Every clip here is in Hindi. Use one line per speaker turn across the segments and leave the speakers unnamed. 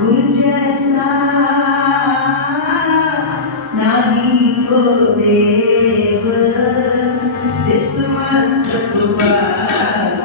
गुरु जैसा नहीं को देव दिस मस्त तुम्हारा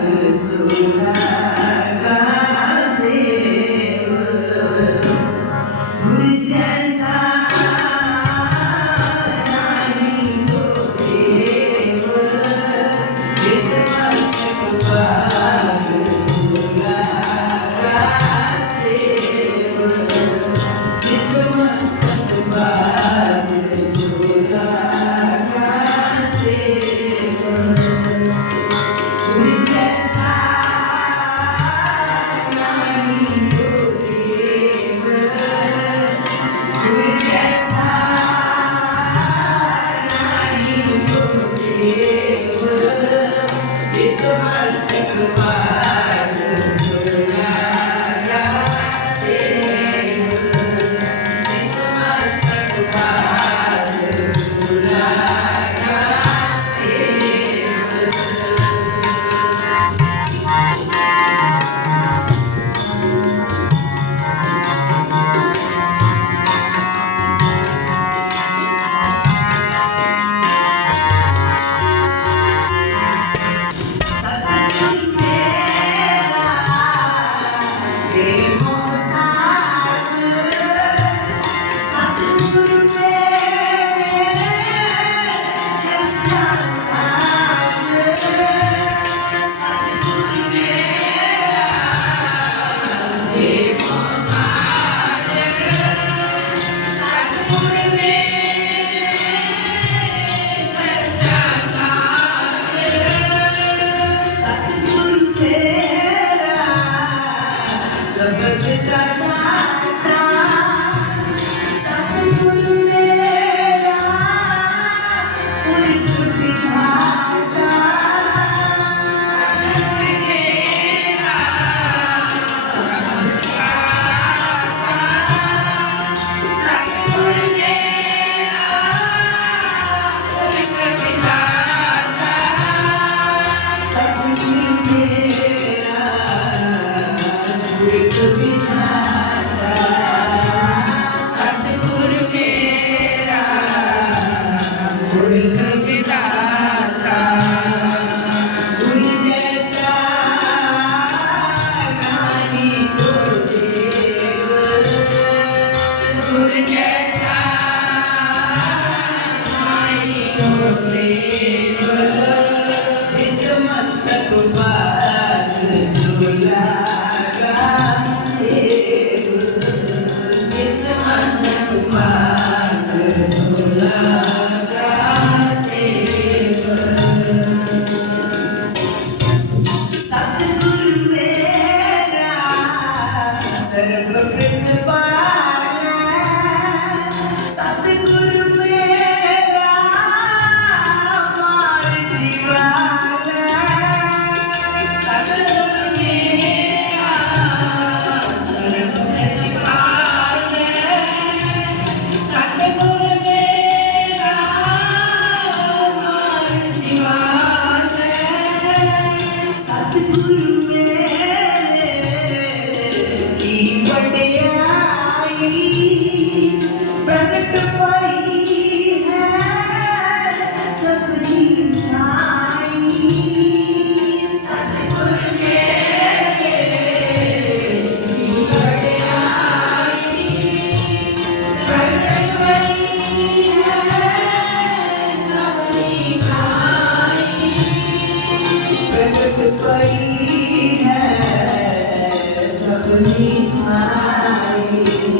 Thank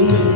you.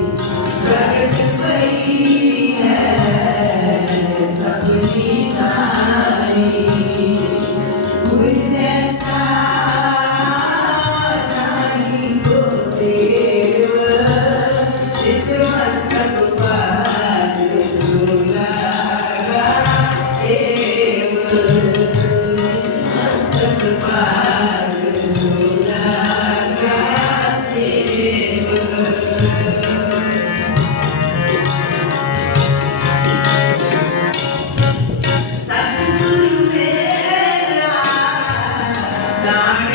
Thank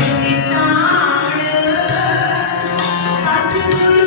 you.